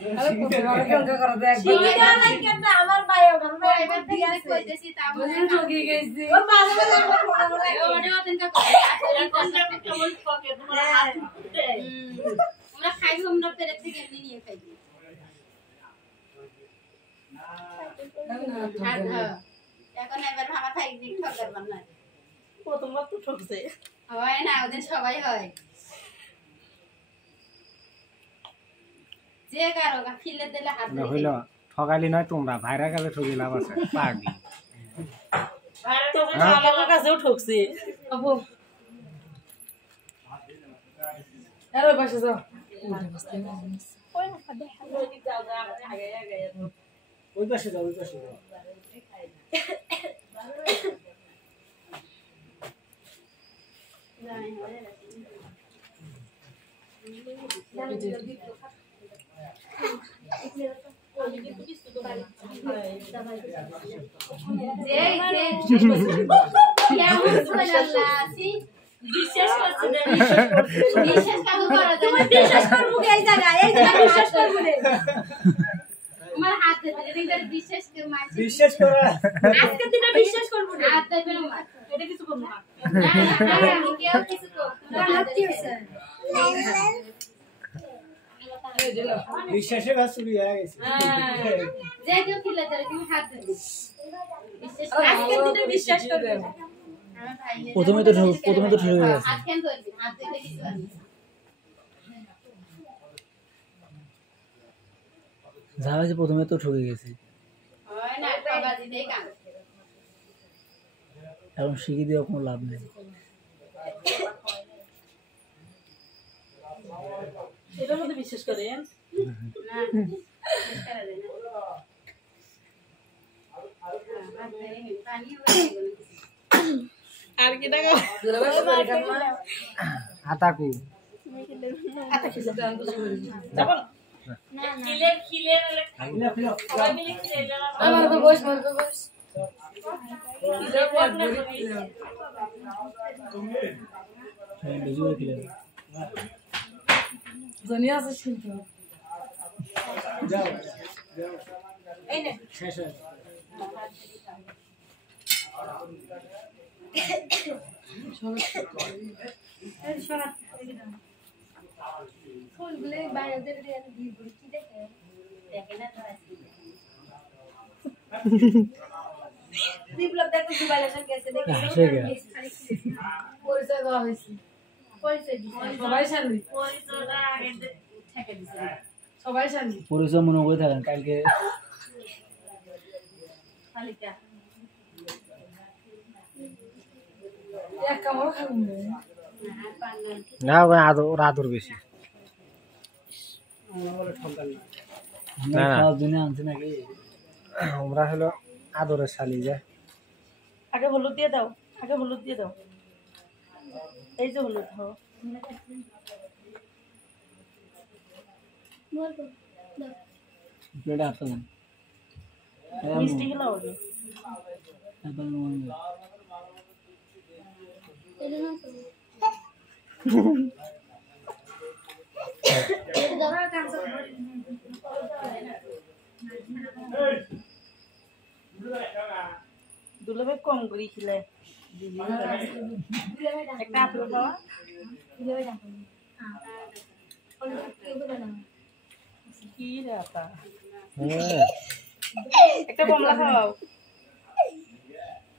আরে কতবার গঙ্গা করে দেখ শিবিরা নাই কেন আমার ভাইও আমরা এবার দিয়ে কইতেছি তা বলে ঠকি গেছি ওর মাঝে মাঝে আমার ফোন লাগে ওটা ওদিনটা করে আসলে কন্ট্রাক্ট কেমন পকে তোমার হাত উঠতে আমরা খাইব আমরা পেরে থেকে এমনি নিয়ে খাইব এখন এবার ভাবা থাকি দিন ঠকার বান্না প্রথমবার তো ঠকছে হয় না ওদের সবাই হয় যে কারো ফিলে দিলে হাত না হইলো ঠগালি নয় তোমরা ভাইরা কাছে ঠকি লাভ আছে পাগলি ভাইরা তো আমার কাছেও ঠকছে আপু এর পাশে যাও ওই পাশে যাও বিশ্বাস করছ না বিশ্বাস কাজ করা তুমি বিশ্বাস করব কি এই জায়গায় বিশ্বাস করব না আমার হাত ধরে দেখেন বিশ্বাস কে মারছে বিশ্বাস করা আজকে দিনে বিশ্বাস করব না হাত ধরে না এটা কিছু করব না না আমি কেউ কিছু করব না হাত কি হইছে বিশ্বাসে বাস চুরি হয়ে গেছে যে কেউ কিলা ধরে তুমি হাত ধরে বিশ্বাস আজকে দিনে বিশ্বাস করবে প্রথমে তো ঠকে গেছে আজকে ধরছি হাত ধরে কিছু না যাওয়াছে প্রথমে তো ঠকে গেছে হয় না বাবাজি দেই কাম এখন শিখে দিয়ে কোনো লাভ নেই এটার মধ্যে বিশ্বাস করেন না বিশ্বাস করে না আর কি দেখো আতাকু আতা কিছু দাম যাব না খিলে খিলে সবাই মিলে খিলে আমার তো বস বেশি করে খেলে জনি আছে শুনতো যাও এই নে শেষ হয়ে ফুলগুলো বাইরে দিয়ে দিয়ে কি দেখে দেখে না তো বিপ্লব দেখো মোবাইলে সব কেসে দেখে পরিচয় দেওয়া হয়েছে সবাই শালি পরিচয়টা আগে ঠেকে দিছে সবাই শালি পরিচয় মনে করে থাকেন কালকে খালিকা এক কামড় খাবেন না ভাই আদর বেশি না না খাওয়ার জন্য আনছে নাকি আমরা হলো আদরের শালি যায় আগে হলুদ দিয়ে দাও এই যে হলুদ দাও প্লেটে হাত দেন মিষ্টি গুলো হবে দুলবে কম করে খিলে একটা আপেল খাওয়া কি রে আপা একটা কমলা খাওয়াও